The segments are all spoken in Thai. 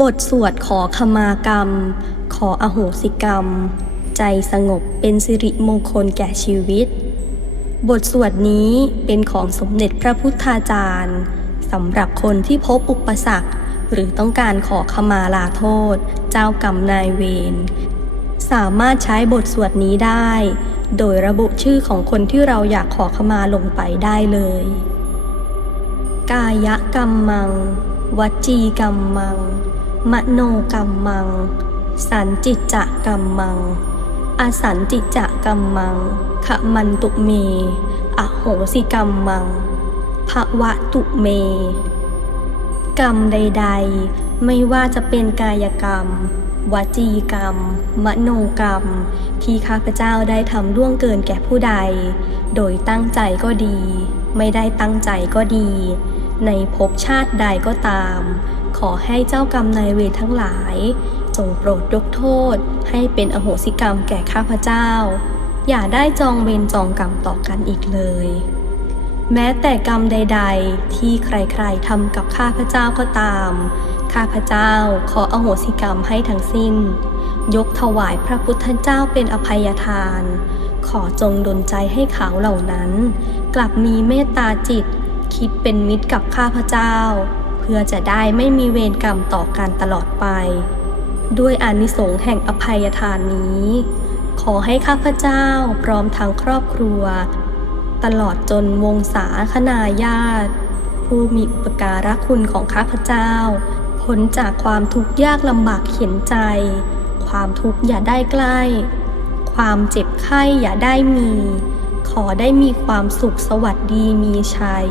บทสวดขอขมากรรม ขออโหสิกรรม ใจสงบเป็นสิริมงคลแก่ชีวิต บทสวดนี้เป็นของสมเด็จพระพุทธาจารย์สำหรับคนที่พบอุปสรรค หรือต้องการขอขมาลาโทษ เจ้ากรรมนายเวรสามารถใช้บทสวดนี้ได้ โดยระบุชื่อของคนที่เราอยากขอขมาลงไปได้เลย กายกรรมมัง วจีกรรมมัง มโนกรรมมัง สันจิจะกรรมมัง อสันจิจะกรรมมังขมันตุเม อโหสิกรรมังภวะตุเม กรรมใด ๆ ไม่ว่าจะเป็นกายกรรม วจีกรรม มโนกรรม ที่ข้าพเจ้าได้ทำล่วงเกินแก่ผู้ใด โดยตั้งใจก็ดี ไม่ได้ตั้งใจก็ดี ในภพชาติใดก็ตาม ขอให้เจ้ากรรมนายเวรทั้งหลาย จงโปรดยกโทษ ให้เป็นอโหสิกรรมแก่ข้าพเจ้า อย่าได้จองเวรจองกรรมต่อกันอีกเลย แม้แต่กรรมใด ๆ ที่ใครๆทำกับข้าพเจ้าก็ตาม ข้าพเจ้าขออโหสิกรรมให้ทั้งสิ้น ยกถวายพระพุทธเจ้าเป็นอภัยทาน ขอจงดลใจให้เขาเหล่านั้น กลับมีเมตตาจิต คิดเป็นมิตรกับข้าพเจ้า พื่อจะได้ไม่มีเวรกรรมต่อกันตลอดไป ด้วยอานิสงส์แห่งอภัยทานนี้ ขอให้ข้าพเจ้าพร้อมทั้งครอบครัว ตลอดจนวงศาคณาญาติ ผู้มีอุปการะคุณของข้าพเจ้าพ้นจากความทุกข์ยากลำบากเข็นใจ ความทุกข์อย่าได้ใกล้ ความเจ็บไข้อย่าได้มี ขอได้มีความสุขสวัสดีมีชัย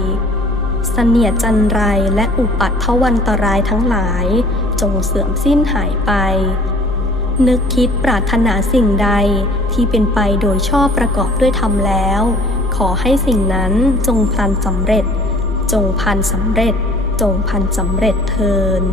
เสนียจันไรและอุปัตถวันตรายทั้งหลาย จงเสื่อมสิ้นหายไป นึกคิดปรารถนาสิ่งใดที่เป็นไปโดยชอบประกอบด้วยธรรมแล้ว ขอให้สิ่งนั้นจงพลันสำเร็จ จงพันสำเร็จ จงพันสำเร็จเทิน